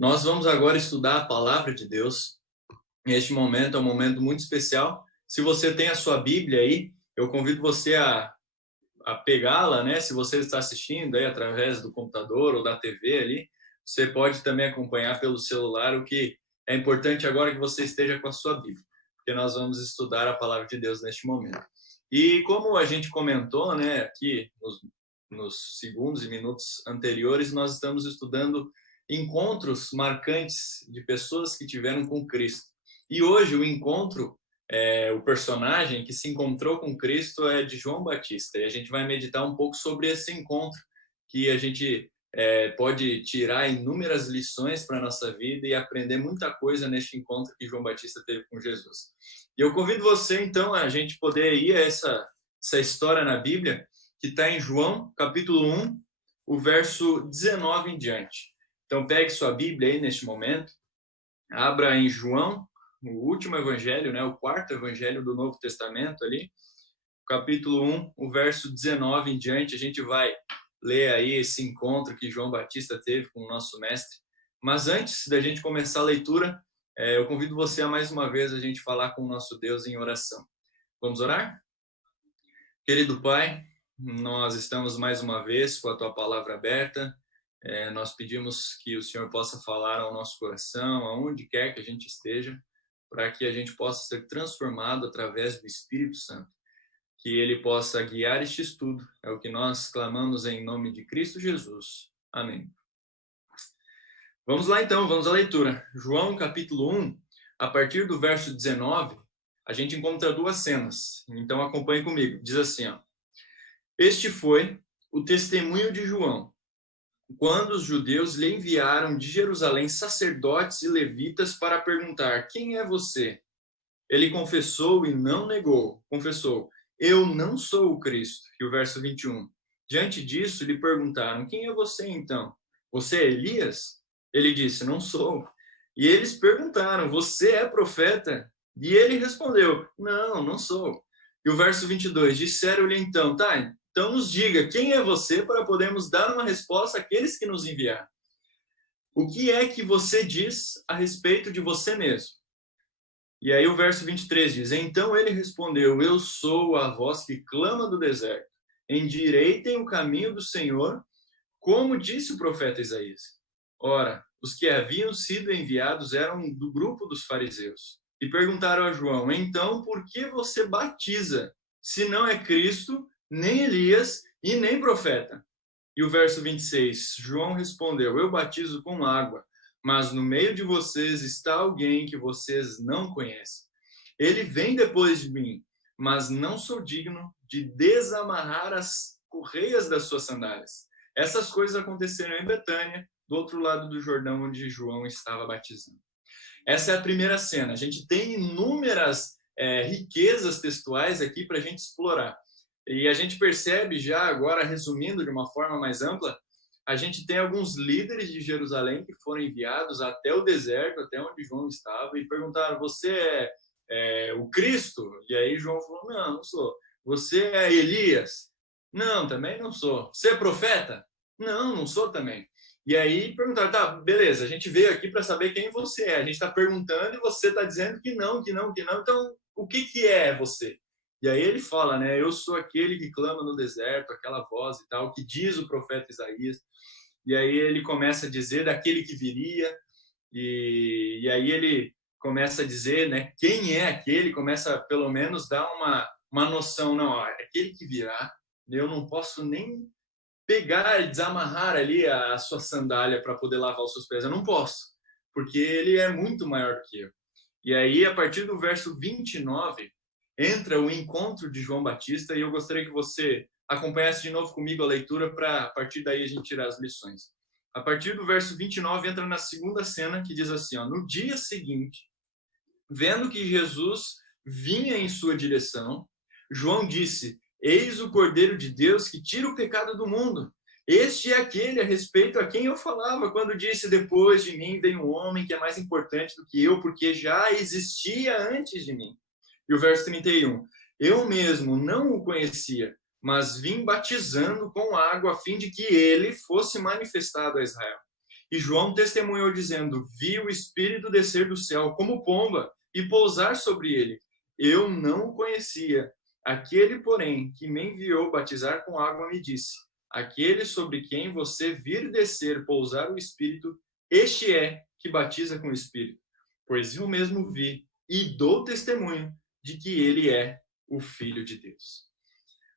Nós vamos agora estudar a palavra de Deus. Este momento é um momento muito especial. Se você tem a sua Bíblia aí, eu convido você a pegá-la, né? Se você está assistindo aí através do computador ou da TV ali, você pode também acompanhar pelo celular. O que é importante agora é que você esteja com a sua Bíblia, porque nós vamos estudar a palavra de Deus neste momento. E como a gente comentou, né, aqui nos segundos e minutos anteriores, nós estamos estudando encontros marcantes de pessoas que tiveram com Cristo. E hoje o encontro, o personagem que se encontrou com Cristo é de João Batista. E a gente vai meditar um pouco sobre esse encontro, que a gente pode tirar inúmeras lições para a nossa vida e aprender muita coisa neste encontro que João Batista teve com Jesus. E eu convido você, então, a gente poder ir a essa história na Bíblia, que está em João, capítulo 1, o verso 19 em diante. Então, pegue sua Bíblia aí neste momento, abra em João, o último evangelho, né, o quarto evangelho do Novo Testamento ali, capítulo 1, o verso 19 em diante. A gente vai ler aí esse encontro que João Batista teve com o nosso mestre. Mas antes da gente começar a leitura, eu convido você a mais uma vez a gente falar com o nosso Deus em oração. Vamos orar? Querido Pai, nós estamos mais uma vez com a Tua palavra aberta. Nós pedimos que o Senhor possa falar ao nosso coração, aonde quer que a gente esteja, para que a gente possa ser transformado através do Espírito Santo. Que Ele possa guiar este estudo. É o que nós clamamos em nome de Cristo Jesus. Amém. Vamos lá então, vamos à leitura. João capítulo 1, a partir do verso 19, a gente encontra duas cenas. Então acompanhe comigo. Diz assim, ó: Este foi o testemunho de João, quando os judeus lhe enviaram de Jerusalém sacerdotes e levitas para perguntar: quem é você? Ele confessou e não negou. Confessou: eu não sou o Cristo. E o verso 21. Diante disso, lhe perguntaram: quem é você então? Você é Elias? Ele disse: não sou. E eles perguntaram: você é profeta? E ele respondeu: não, não sou. E o verso 22. Disseram-lhe então: tá, então nos diga, quem é você para podermos dar uma resposta àqueles que nos enviaram? O que é que você diz a respeito de você mesmo? E aí o verso 23 diz: então ele respondeu: eu sou a voz que clama do deserto. Endireitem o caminho do Senhor, como disse o profeta Isaías. Ora, os que haviam sido enviados eram do grupo dos fariseus. E perguntaram a João: então por que você batiza, se não é Cristo, nem Elias e nem profeta? E o verso 26, João respondeu: eu batizo com água, mas no meio de vocês está alguém que vocês não conhecem. Ele vem depois de mim, mas não sou digno de desamarrar as correias das suas sandálias. Essas coisas aconteceram em Betânia, do outro lado do Jordão, onde João estava batizando. Essa é a primeira cena. A gente tem inúmeras riquezas textuais aqui para a gente explorar. E a gente percebe já agora, resumindo de uma forma mais ampla, a gente tem alguns líderes de Jerusalém que foram enviados até o deserto, até onde João estava, e perguntaram: você é o Cristo? E aí João falou: não, não sou. Você é Elias? Não, também não sou. Você é profeta? Não, não sou também. E aí perguntaram: tá, beleza, a gente veio aqui para saber quem você é. A gente está perguntando e você está dizendo que não, que não, que não. Então, o que é você? E aí ele fala, né? Eu sou aquele que clama no deserto, aquela voz e tal, que diz o profeta Isaías. E aí ele começa a dizer daquele que viria. E aí ele começa a dizer, né? Quem é aquele? Começa pelo menos dar uma noção. Não, ó, aquele que virá, eu não posso nem pegar e desamarrar ali a sua sandália para poder lavar os seus pés. Eu não posso, porque ele é muito maior que eu. E aí, a partir do verso 29, entra o encontro de João Batista, e eu gostaria que você acompanhasse de novo comigo a leitura para, a partir daí, a gente tirar as lições. A partir do verso 29, entra na segunda cena, que diz assim, ó: no dia seguinte, vendo que Jesus vinha em sua direção, João disse: eis o Cordeiro de Deus que tira o pecado do mundo. Este é aquele a respeito a quem eu falava quando disse: depois de mim vem um homem que é mais importante do que eu, porque já existia antes de mim. E o verso 31, eu mesmo não o conhecia, mas vim batizando com água a fim de que ele fosse manifestado a Israel. E João testemunhou dizendo: vi o Espírito descer do céu como pomba e pousar sobre ele. Eu não o conhecia. Aquele, porém, que me enviou batizar com água me disse: aquele sobre quem você vir descer pousar o Espírito, este é que batiza com o Espírito. Pois eu mesmo vi e dou testemunho de que ele é o Filho de Deus.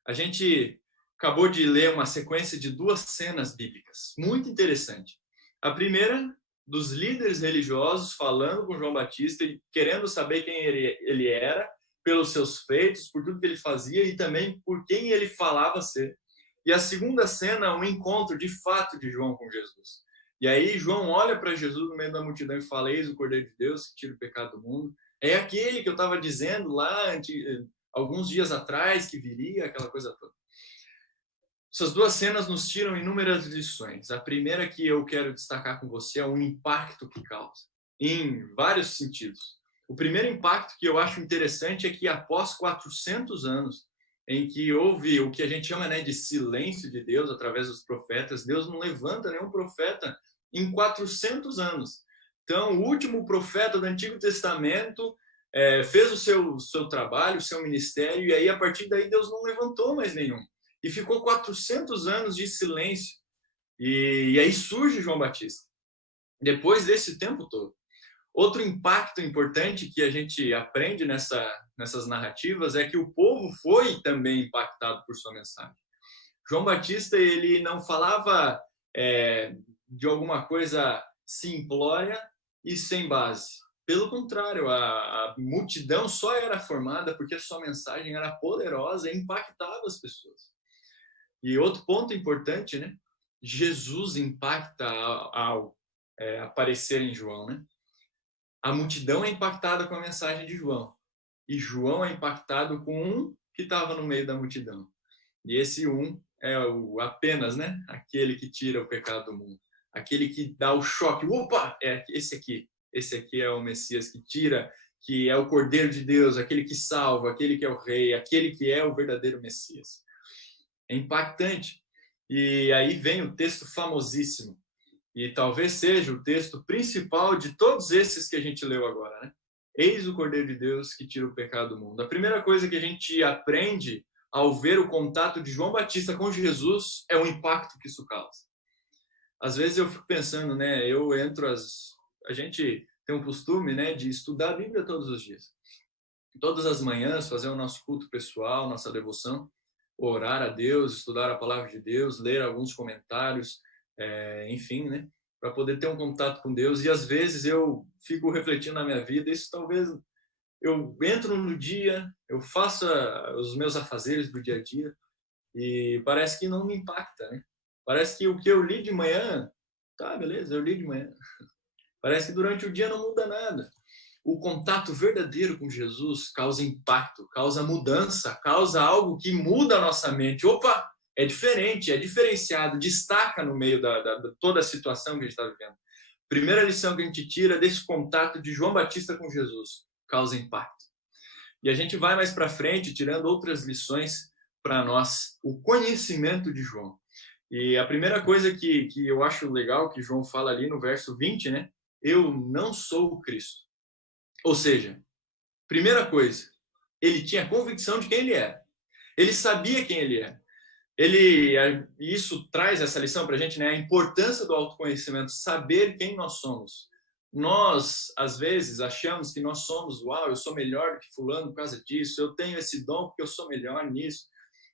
A gente acabou de ler uma sequência de 2 cenas bíblicas, muito interessante. A primeira, dos líderes religiosos falando com João Batista e querendo saber quem ele era, pelos seus feitos, por tudo que ele fazia e também por quem ele falava ser. E a segunda cena, um encontro de fato de João com Jesus. E aí João olha para Jesus no meio da multidão e fala: eis o Cordeiro de Deus que tira o pecado do mundo. É aquele que eu estava dizendo lá alguns dias atrás que viria, aquela coisa toda. Essas 2 cenas nos tiram inúmeras lições. A primeira que eu quero destacar com você é o impacto que causa, em vários sentidos. O primeiro impacto que eu acho interessante é que após 400 anos, em que houve o que a gente chama, né, de silêncio de Deus através dos profetas, Deus não levanta nenhum profeta em 400 anos. Então, o último profeta do Antigo Testamento fez o seu trabalho, o seu ministério, e aí a partir daí Deus não levantou mais nenhum. E ficou 400 anos de silêncio. E aí surge João Batista, depois desse tempo todo. Outro impacto importante que a gente aprende nessas narrativas é que o povo foi também impactado por sua mensagem. João Batista, ele não falava de alguma coisa simplória e sem base. Pelo contrário, a multidão só era formada porque a sua mensagem era poderosa e impactava as pessoas. E outro ponto importante, né? Jesus impacta ao aparecer em João, né? A multidão é impactada com a mensagem de João. E João é impactado com um que estava no meio da multidão. E esse um é apenas, né? Aquele que tira o pecado do mundo. Aquele que dá o choque. Opa! É esse aqui. Esse aqui é o Messias que tira, que é o Cordeiro de Deus, aquele que salva, aquele que é o Rei, aquele que é o verdadeiro Messias. É impactante. E aí vem o texto famosíssimo. E talvez seja o texto principal de todos esses que a gente leu agora, né? Eis o Cordeiro de Deus que tira o pecado do mundo. A primeira coisa que a gente aprende ao ver o contato de João Batista com Jesus é o impacto que isso causa. Às vezes eu fico pensando, né? A gente tem um costume, né, de estudar a Bíblia todos os dias. Todas as manhãs, fazer o nosso culto pessoal, nossa devoção, orar a Deus, estudar a palavra de Deus, ler alguns comentários, enfim, né? Para poder ter um contato com Deus. E às vezes eu fico refletindo na minha vida, isso talvez eu entro no dia, eu faço os meus afazeres do dia a dia e parece que não me impacta, né? Parece que o que eu li de manhã, tá, beleza, eu li de manhã. Parece que durante o dia não muda nada. O contato verdadeiro com Jesus causa impacto, causa mudança, causa algo que muda a nossa mente. Opa, é diferente, é diferenciado, destaca no meio de toda a situação que a gente está vivendo. Primeira lição que a gente tira desse contato de João Batista com Jesus, causa impacto. E a gente vai mais para frente, tirando outras lições para nós, o conhecimento de João. E a primeira coisa que eu acho legal, que João fala ali no verso 20, né? Eu não sou o Cristo. Ou seja, primeira coisa, ele tinha convicção de quem ele era. Ele sabia quem ele era. Isso traz essa lição para a gente, né? A importância do autoconhecimento, saber quem nós somos. Nós, às vezes, achamos que nós somos, uau, eu sou melhor do que fulano por causa disso, eu tenho esse dom porque eu sou melhor nisso.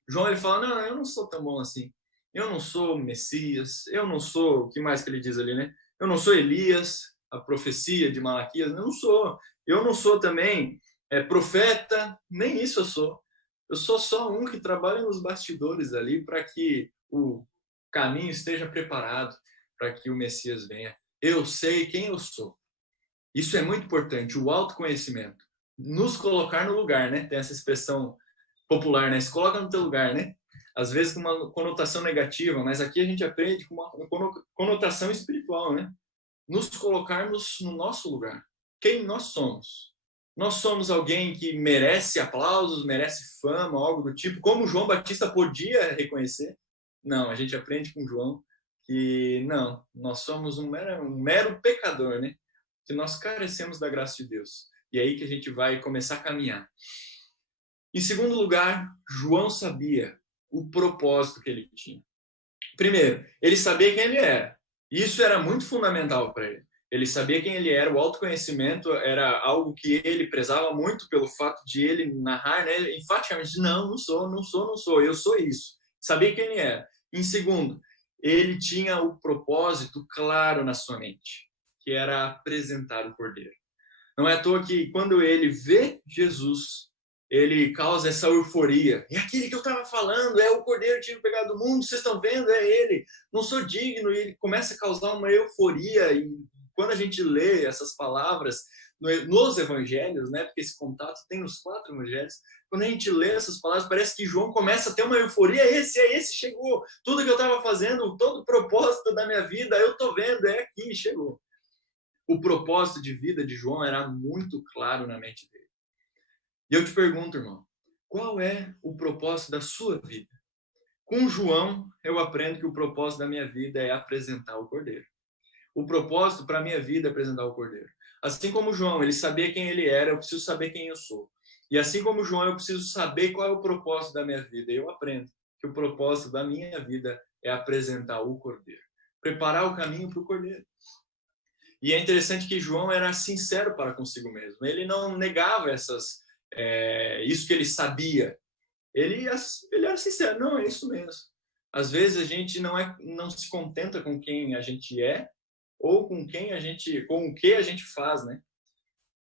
João, ele fala, não, eu não sou tão bom assim. Eu não sou Messias, eu não sou, o que mais que ele diz ali, né? Eu não sou Elias, a profecia de Malaquias, eu não sou. Eu não sou também profeta, nem isso eu sou. Eu sou só um que trabalha nos bastidores ali para que o caminho esteja preparado para que o Messias venha. Eu sei quem eu sou. Isso é muito importante, o autoconhecimento. Nos colocar no lugar, né? Tem essa expressão popular, né? Se coloca no teu lugar, né? Às vezes com uma conotação negativa, mas aqui a gente aprende com uma conotação espiritual, né? Nos colocarmos no nosso lugar. Quem nós somos? Nós somos alguém que merece aplausos, merece fama, algo do tipo, como João Batista podia reconhecer? Não, a gente aprende com João que não, nós somos um mero pecador, né? Que nós carecemos da graça de Deus. E é aí que a gente vai começar a caminhar. Em segundo lugar, João sabia o propósito que ele tinha. Primeiro, ele sabia quem ele era. Isso era muito fundamental para ele. Ele sabia quem ele era, o autoconhecimento era algo que ele prezava muito pelo fato de ele narrar, né, enfaticamente, não sou, eu sou isso. Sabia quem ele era. Em segundo, ele tinha o propósito claro na sua mente, que era apresentar o Cordeiro. Não é à toa que quando ele vê Jesus, ele causa essa euforia. É aquele que eu estava falando, é o Cordeiro que tinha pegado do mundo, vocês estão vendo, é ele. Não sou digno, e ele começa a causar uma euforia. E quando a gente lê essas palavras nos evangelhos, né, porque esse contato tem nos 4 evangelhos, quando a gente lê essas palavras, parece que João começa a ter uma euforia. É esse, chegou. Tudo que eu estava fazendo, todo o propósito da minha vida, eu estou vendo, é aqui, chegou. O propósito de vida de João era muito claro na mente dele. E eu te pergunto, irmão, qual é o propósito da sua vida? Com João, eu aprendo que o propósito da minha vida é apresentar o Cordeiro. O propósito para a minha vida é apresentar o Cordeiro. Assim como João, ele sabia quem ele era, eu preciso saber quem eu sou. E assim como João, eu preciso saber qual é o propósito da minha vida. E eu aprendo que o propósito da minha vida é apresentar o Cordeiro. Preparar o caminho para o Cordeiro. E é interessante que João era sincero para consigo mesmo. Ele não negava isso que ele sabia. Ele era sincero. Não, é isso mesmo. Às vezes a gente não se contenta com quem a gente é ou com o que a gente faz, né?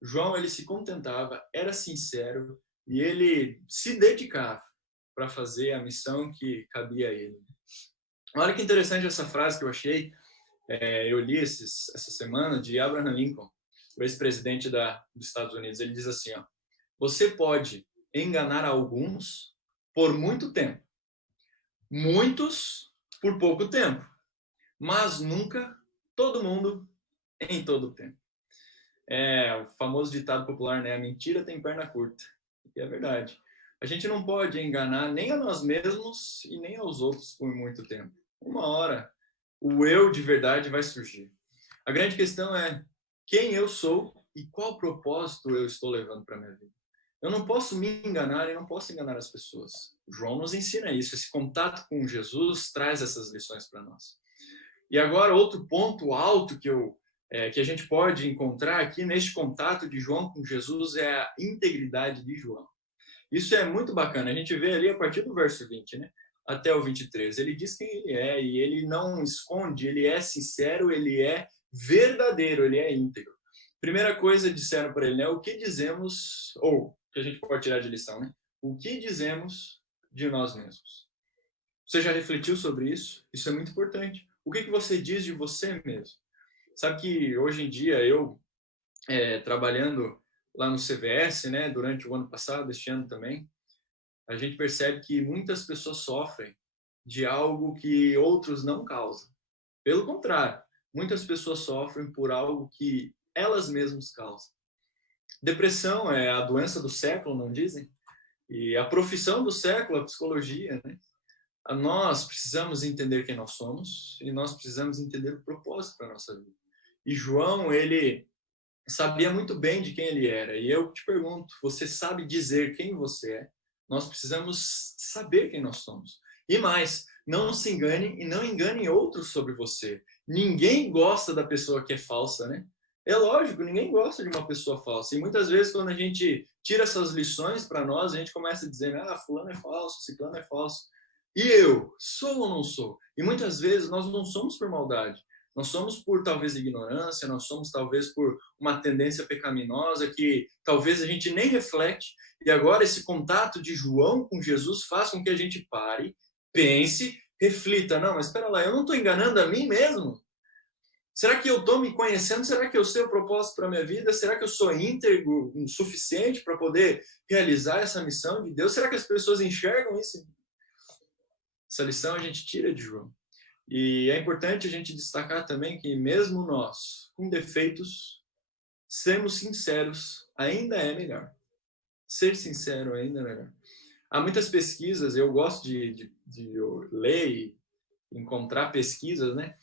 João, ele se contentava, era sincero e ele se dedicava para fazer a missão que cabia a ele. Olha que interessante essa frase que eu achei. Eu li essa semana de Abraham Lincoln, o ex-presidente dos Estados Unidos. Ele diz assim, ó, você pode enganar alguns por muito tempo, muitos por pouco tempo, mas nunca todo mundo em todo o tempo. É o famoso ditado popular, né? A mentira tem perna curta. E é verdade. A gente não pode enganar nem a nós mesmos e nem aos outros por muito tempo. Uma hora, o eu de verdade vai surgir. A grande questão é quem eu sou e qual propósito eu estou levando para a minha vida. Eu não posso me enganar e não posso enganar as pessoas. João nos ensina isso. Esse contato com Jesus traz essas lições para nós. E agora, outro ponto alto que a gente pode encontrar aqui neste contato de João com Jesus é a integridade de João. Isso é muito bacana. A gente vê ali a partir do verso 20, né? Até o 23. Ele diz quem ele é e ele não esconde, ele é sincero, ele é verdadeiro, ele é íntegro. Primeira coisa disseram para ele, né? O que dizemos, ou que a gente pode tirar de lição, né? O que dizemos de nós mesmos? Você já refletiu sobre isso? Isso é muito importante. O que você diz de você mesmo? Sabe que hoje em dia eu, trabalhando lá no CVS, né, durante o ano passado, este ano também, a gente percebe que muitas pessoas sofrem de algo que outros não causam. Pelo contrário, muitas pessoas sofrem por algo que elas mesmas causam. Depressão é a doença do século, não dizem? E a profissão do século, a psicologia, né? Nós precisamos entender quem nós somos e nós precisamos entender o propósito para a nossa vida. E João, ele sabia muito bem de quem ele era. E eu te pergunto, você sabe dizer quem você é? Nós precisamos saber quem nós somos. E mais, não se engane e não engane outros sobre você. Ninguém gosta da pessoa que é falsa, né? É lógico, ninguém gosta de uma pessoa falsa. E muitas vezes, quando a gente tira essas lições para nós, a gente começa a dizer, fulano é falso, ciclano é falso. E eu, sou ou não sou? E muitas vezes nós não somos por maldade. Nós somos por talvez ignorância, nós somos talvez por uma tendência pecaminosa que talvez a gente nem reflete. E agora esse contato de João com Jesus faz com que a gente pare, pense, reflita. Não, mas espera lá, eu não estou enganando a mim mesmo? Será que eu estou me conhecendo? Será que eu sei o propósito para a minha vida? Será que eu sou íntegro o suficiente para poder realizar essa missão de Deus? Será que as pessoas enxergam isso? Essa lição a gente tira de João. E é importante a gente destacar também que mesmo nós, com defeitos, sermos sinceros ainda é melhor. Ser sincero ainda é melhor. Há muitas pesquisas, eu gosto de ler encontrar pesquisas, né,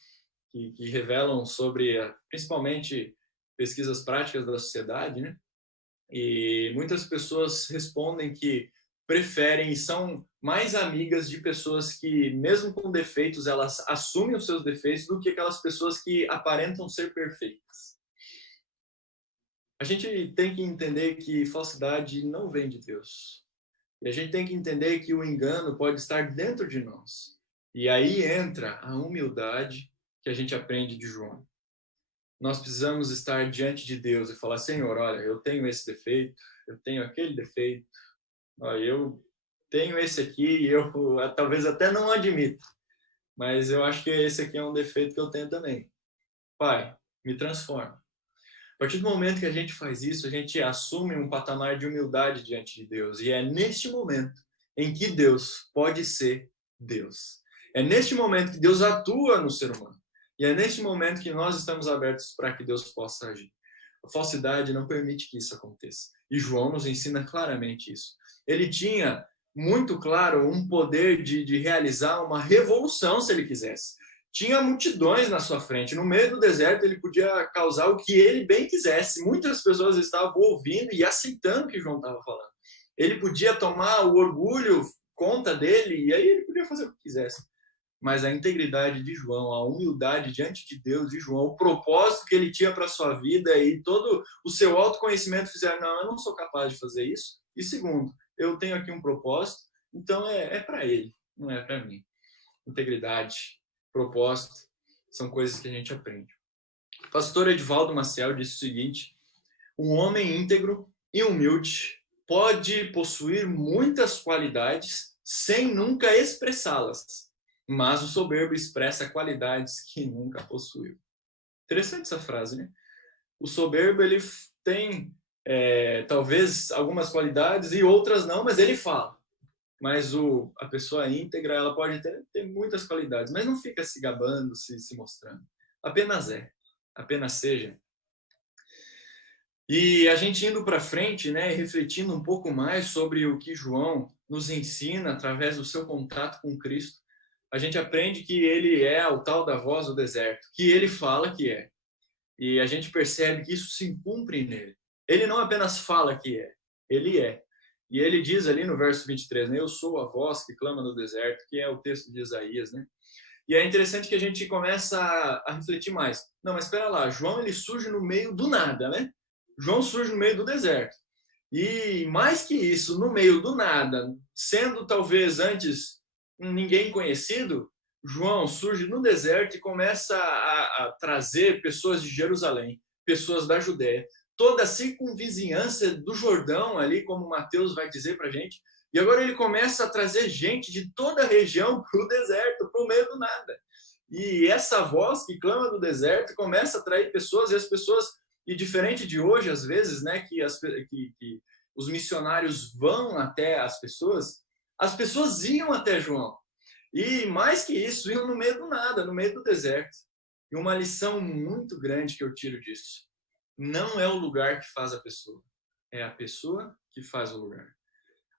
que revelam sobre, principalmente, pesquisas práticas da sociedade, né? E muitas pessoas respondem que preferem e são mais amigas de pessoas que, mesmo com defeitos, elas assumem os seus defeitos do que aquelas pessoas que aparentam ser perfeitas. A gente tem que entender que falsidade não vem de Deus. E a gente tem que entender que o engano pode estar dentro de nós. E aí entra a humildade que a gente aprende de João. Nós precisamos estar diante de Deus e falar: Senhor, olha, eu tenho esse defeito, eu tenho aquele defeito, olha, eu tenho esse aqui e eu talvez até não admito, mas eu acho que esse aqui é um defeito que eu tenho também. Pai, me transforma. A partir do momento que a gente faz isso, a gente assume um patamar de humildade diante de Deus. E é neste momento em que Deus pode ser Deus. É neste momento que Deus atua no ser humano. E é neste momento que nós estamos abertos para que Deus possa agir. A falsidade não permite que isso aconteça. E João nos ensina claramente isso. Ele tinha muito claro um poder de realizar uma revolução se ele quisesse. Tinha multidões na sua frente. No meio do deserto, ele podia causar o que ele bem quisesse. Muitas pessoas estavam ouvindo e aceitando o que João estava falando. Ele podia tomar o orgulho conta dele e aí ele podia fazer o que quisesse. Mas a integridade de João, a humildade diante de Deus de João, o propósito que ele tinha para a sua vida e todo o seu autoconhecimento fizeram: não, eu não sou capaz de fazer isso. E segundo, eu tenho aqui um propósito, então é para ele, não é para mim. Integridade, propósito, são coisas que a gente aprende. O pastor Edivaldo Maciel disse o seguinte: um homem íntegro e humilde pode possuir muitas qualidades sem nunca expressá-las, mas o soberbo expressa qualidades que nunca possuiu. Interessante essa frase, né? O soberbo, ele tem talvez algumas qualidades e outras não, mas ele fala. Mas a pessoa íntegra, ela pode ter muitas qualidades, mas não fica se gabando, se mostrando. Apenas seja. E a gente indo para frente, né, refletindo um pouco mais sobre o que João nos ensina através do seu contato com Cristo, a gente aprende que ele é o tal da voz do deserto, que ele fala que é. E a gente percebe que isso se cumpre nele. Ele não apenas fala que é, ele é. E ele diz ali no verso 23, né, eu sou a voz que clama no deserto, que é o texto de Isaías, né? E é interessante que a gente começa a refletir mais. Não, mas espera lá, João ele surge no meio do nada, né? João surge no meio do deserto. E mais que isso, no meio do nada, sendo talvez antes ninguém conhecido, João surge no deserto e começa a trazer pessoas de Jerusalém, pessoas da Judéia, toda a circunvizinhança do Jordão ali, como Mateus vai dizer para a gente. E agora ele começa a trazer gente de toda a região para o deserto, para o meio do nada. E essa voz que clama do deserto começa a atrair pessoas, e as pessoas, e diferente de hoje, às vezes, né, que os missionários vão até as pessoas iam até João. E mais que isso, iam no meio do nada, no meio do deserto. E uma lição muito grande que eu tiro disso: não é o lugar que faz a pessoa, é a pessoa que faz o lugar.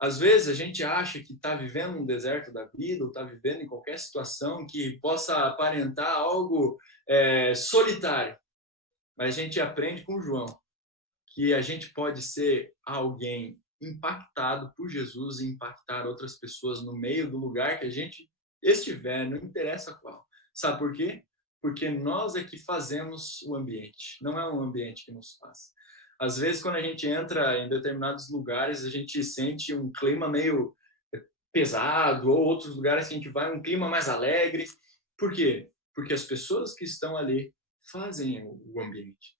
Às vezes a gente acha que está vivendo um deserto da vida, ou está vivendo em qualquer situação que possa aparentar algo solitário. Mas a gente aprende com João que a gente pode ser alguém impactado por Jesus e impactar outras pessoas no meio do lugar que a gente estiver, não interessa qual. Sabe por quê? Porque nós é que fazemos o ambiente, não é um ambiente que nos faz. Às vezes, quando a gente entra em determinados lugares, a gente sente um clima meio pesado, ou outros lugares que a gente vai um clima mais alegre. Por quê? Porque as pessoas que estão ali fazem o ambiente.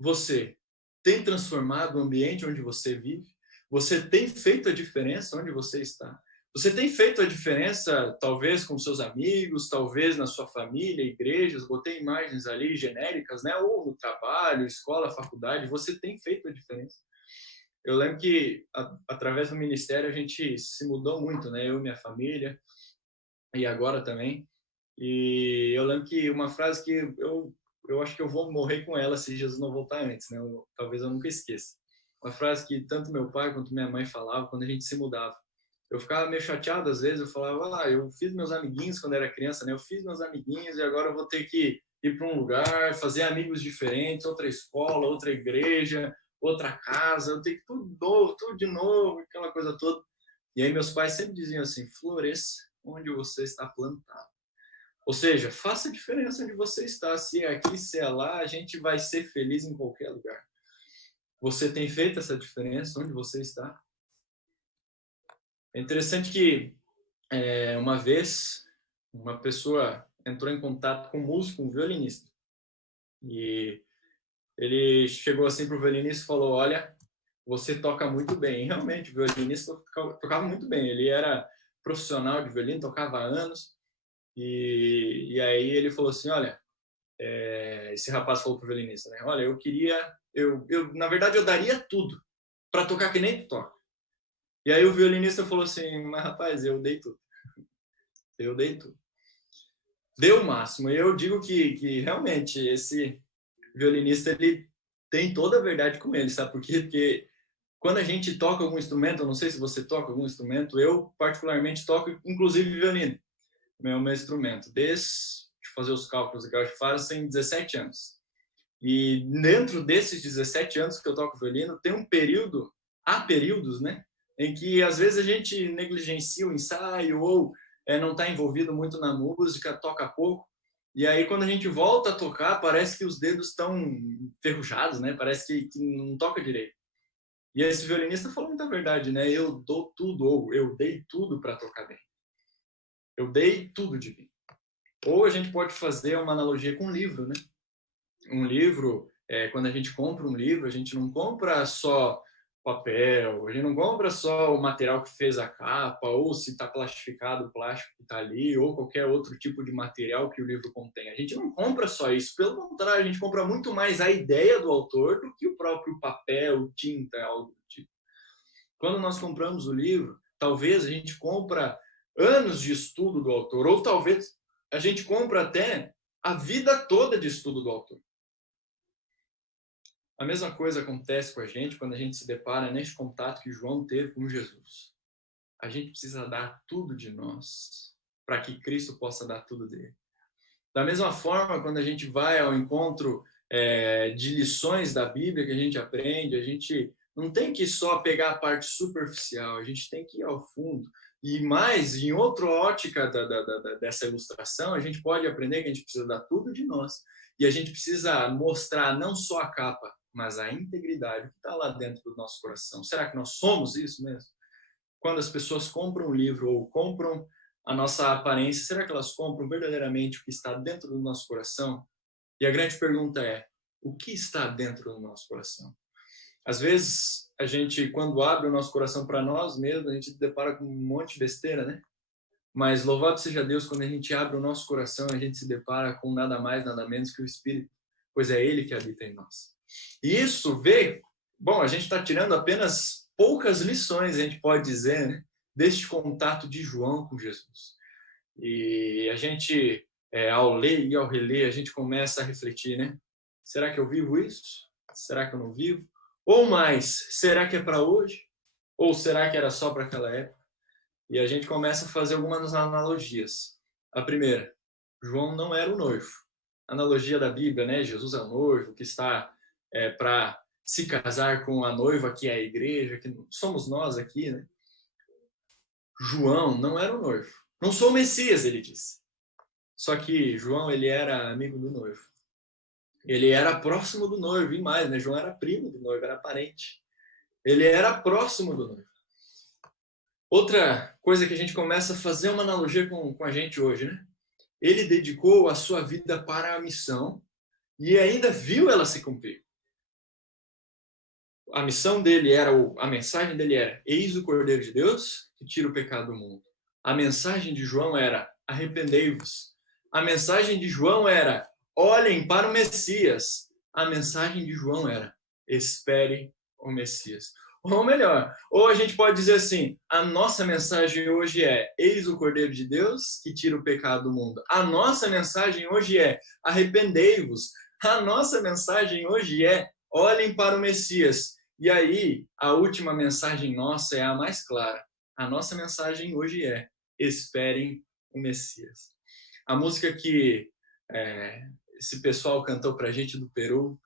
Você tem transformado o ambiente onde você vive? Você tem feito a diferença onde você está? Você tem feito a diferença, talvez, com seus amigos, talvez na sua família, igrejas, botei imagens ali genéricas, né? Ou no trabalho, escola, faculdade, você tem feito a diferença. Eu lembro que, através do ministério, a gente se mudou muito, né? Eu e minha família, e agora também. E eu lembro que uma frase que eu acho que eu vou morrer com ela se Jesus não voltar antes, né? Talvez eu nunca esqueça. Uma frase que tanto meu pai quanto minha mãe falavam quando a gente se mudava. Eu ficava meio chateado às vezes, eu falava, eu fiz meus amiguinhos quando era criança, né? Eu fiz meus amiguinhos e agora eu vou ter que ir para um lugar, fazer amigos diferentes, outra escola, outra igreja, outra casa, eu tenho que tudo novo, tudo de novo, aquela coisa toda. E aí meus pais sempre diziam assim, floresça onde você está plantado. Ou seja, faça a diferença onde você está. Se é aqui, se é lá, a gente vai ser feliz em qualquer lugar. Você tem feito essa diferença onde você está? É interessante que uma vez uma pessoa entrou em contato com um músico, um violinista. E ele chegou assim para o violinista e falou, olha, você toca muito bem. E realmente, o violinista tocava muito bem. Ele era profissional de violino, tocava há anos. E aí ele falou assim, olha, esse rapaz falou pro violinista, né? Olha, na verdade, eu daria tudo para tocar que nem tu toca. E aí o violinista falou assim, mas rapaz, eu dei tudo. Eu dei tudo. Deu o máximo. E eu digo que realmente esse violinista, ele tem toda a verdade com ele, sabe por quê? Porque quando a gente toca algum instrumento, eu não sei se você toca algum instrumento, eu particularmente toco, inclusive violino, meu instrumento, deixa eu fazer os cálculos que eu acho que fazem 17 anos. E dentro desses 17 anos que eu toco violino, tem há períodos, né, em que às vezes a gente negligencia o ensaio ou não está envolvido muito na música, toca pouco. E aí quando a gente volta a tocar, parece que os dedos estão enferrujados, né? Parece que não toca direito. E esse violinista falou muita verdade, né? Eu dou tudo, ou eu dei tudo para tocar bem. Eu dei tudo de mim. Ou a gente pode fazer uma analogia com um livro, né? Um livro, quando a gente compra um livro, a gente não compra só papel, a gente não compra só o material que fez a capa, ou se está plastificado o plástico que está ali, ou qualquer outro tipo de material que o livro contém. A gente não compra só isso, pelo contrário, a gente compra muito mais a ideia do autor do que o próprio papel, tinta, algo do tipo. Quando nós compramos o livro, talvez a gente compra anos de estudo do autor, ou talvez a gente compra até a vida toda de estudo do autor. A mesma coisa acontece com a gente quando a gente se depara neste contato que João teve com Jesus. A gente precisa dar tudo de nós para que Cristo possa dar tudo dele. Da mesma forma, quando a gente vai ao encontro de lições da Bíblia que a gente aprende, a gente não tem que só pegar a parte superficial, a gente tem que ir ao fundo. E mais, em outra ótica dessa ilustração, a gente pode aprender que a gente precisa dar tudo de nós. E a gente precisa mostrar não só a capa, mas a integridade que está lá dentro do nosso coração. Será que nós somos isso mesmo? Quando as pessoas compram um livro ou compram a nossa aparência, será que elas compram verdadeiramente o que está dentro do nosso coração? E a grande pergunta é, o que está dentro do nosso coração? Às vezes, a gente, quando abre o nosso coração para nós mesmos, a gente se depara com um monte de besteira, né? Mas louvado seja Deus, quando a gente abre o nosso coração, a gente se depara com nada mais, nada menos que o Espírito, pois é Ele que habita em nós. E isso veio, bom, a gente está tirando apenas poucas lições, a gente pode dizer, né, deste contato de João com Jesus. E a gente, ao ler e ao reler, a gente começa a refletir, né? Será que eu vivo isso? Será que eu não vivo? Ou mais, será que é para hoje? Ou será que era só para aquela época? E a gente começa a fazer algumas analogias. A primeira, João não era o noivo. Analogia da Bíblia, né? Jesus é o noivo que está para se casar com a noiva, que é a igreja, que somos nós aqui, né? João não era o noivo. Não sou o Messias, ele disse. Só que João, ele era amigo do noivo. Ele era próximo do noivo, e mais, né? João era primo do noivo, era parente. Ele era próximo do noivo. Outra coisa que a gente começa a fazer uma analogia com a gente hoje, né? Ele dedicou a sua vida para a missão e ainda viu ela se cumprir. A missão dele era, a mensagem dele era: eis o Cordeiro de Deus que tira o pecado do mundo. A mensagem de João era: arrependei-vos. A mensagem de João era: olhem para o Messias. A mensagem de João era: espere o Messias. Ou melhor, ou a gente pode dizer assim: a nossa mensagem hoje é: eis o Cordeiro de Deus que tira o pecado do mundo. A nossa mensagem hoje é: arrependei-vos. A nossa mensagem hoje é: olhem para o Messias. E aí, a última mensagem nossa é a mais clara. A nossa mensagem hoje é: esperem o Messias. A música que esse pessoal cantou para a gente do Peru,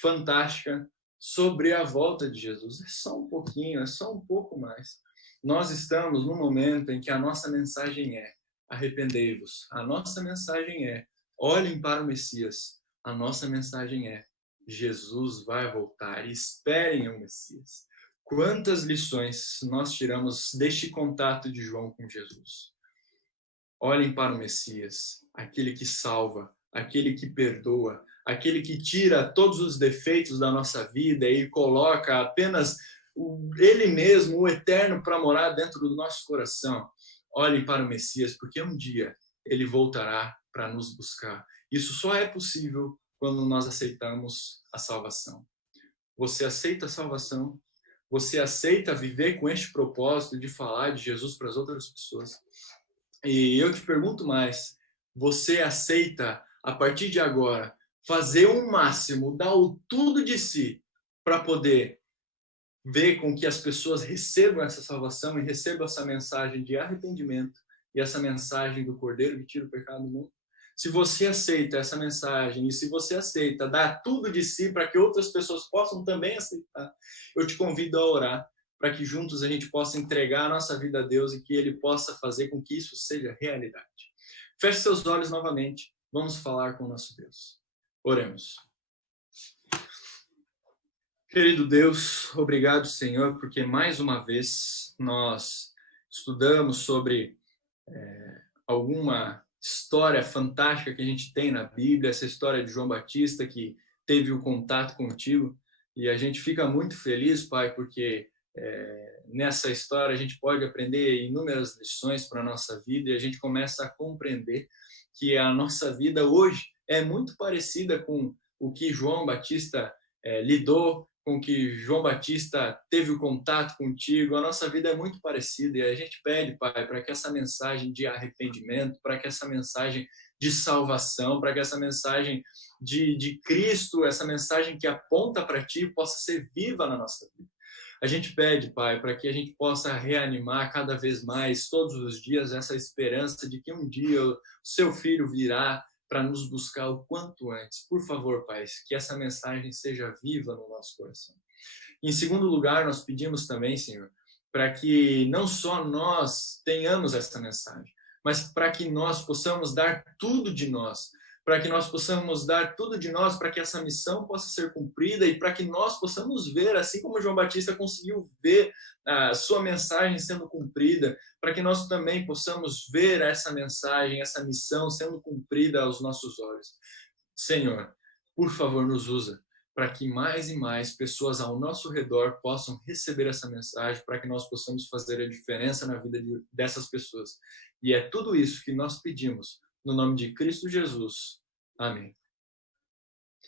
fantástica, sobre a volta de Jesus. É só um pouquinho, é só um pouco mais. Nós estamos num momento em que a nossa mensagem é: arrependei-vos. A nossa mensagem é: olhem para o Messias. A nossa mensagem é: Jesus vai voltar. Esperem o Messias. Quantas lições nós tiramos deste contato de João com Jesus? Olhem para o Messias, aquele que salva, aquele que perdoa, aquele que tira todos os defeitos da nossa vida e coloca apenas Ele mesmo, o Eterno, para morar dentro do nosso coração. Olhem para o Messias, porque um dia Ele voltará para nos buscar. Isso só é possível quando nós aceitamos a salvação. Você aceita a salvação? Você aceita viver com este propósito de falar de Jesus para as outras pessoas? E eu te pergunto mais, você aceita, a partir de agora, fazer o máximo, dar o tudo de si para poder ver com que as pessoas recebam essa salvação e recebam essa mensagem de arrependimento e essa mensagem do Cordeiro que tira o pecado do mundo? Se você aceita essa mensagem e se você aceita dar tudo de si para que outras pessoas possam também aceitar, eu te convido a orar para que juntos a gente possa entregar a nossa vida a Deus e que Ele possa fazer com que isso seja realidade. Feche seus olhos novamente. Vamos falar com o nosso Deus. Oremos. Querido Deus, obrigado, Senhor, porque mais uma vez nós estudamos sobre alguma história fantástica que a gente tem na Bíblia, essa história de João Batista que teve o contato contigo, e a gente fica muito feliz, Pai, porque nessa história a gente pode aprender inúmeras lições para a nossa vida e a gente começa a compreender que a nossa vida hoje é muito parecida com o que João Batista lidou, com que João Batista teve o contato contigo. A nossa vida é muito parecida e a gente pede, Pai, para que essa mensagem de arrependimento, para que essa mensagem de salvação, para que essa mensagem de Cristo, essa mensagem que aponta para Ti, possa ser viva na nossa vida. A gente pede, Pai, para que a gente possa reanimar cada vez mais, todos os dias, essa esperança de que um dia o Seu Filho virá para nos buscar o quanto antes. Por favor, Pai, que essa mensagem seja viva no nosso coração. Em segundo lugar, nós pedimos também, Senhor, para que não só nós tenhamos essa mensagem, mas para que nós possamos dar tudo de nós, para que nós possamos dar tudo de nós para que essa missão possa ser cumprida e para que nós possamos ver, assim como João Batista conseguiu ver a sua mensagem sendo cumprida, para que nós também possamos ver essa mensagem, essa missão sendo cumprida aos nossos olhos. Senhor, por favor, nos usa para que mais e mais pessoas ao nosso redor possam receber essa mensagem, para que nós possamos fazer a diferença na vida dessas pessoas. E é tudo isso que nós pedimos no nome de Cristo Jesus. Amém.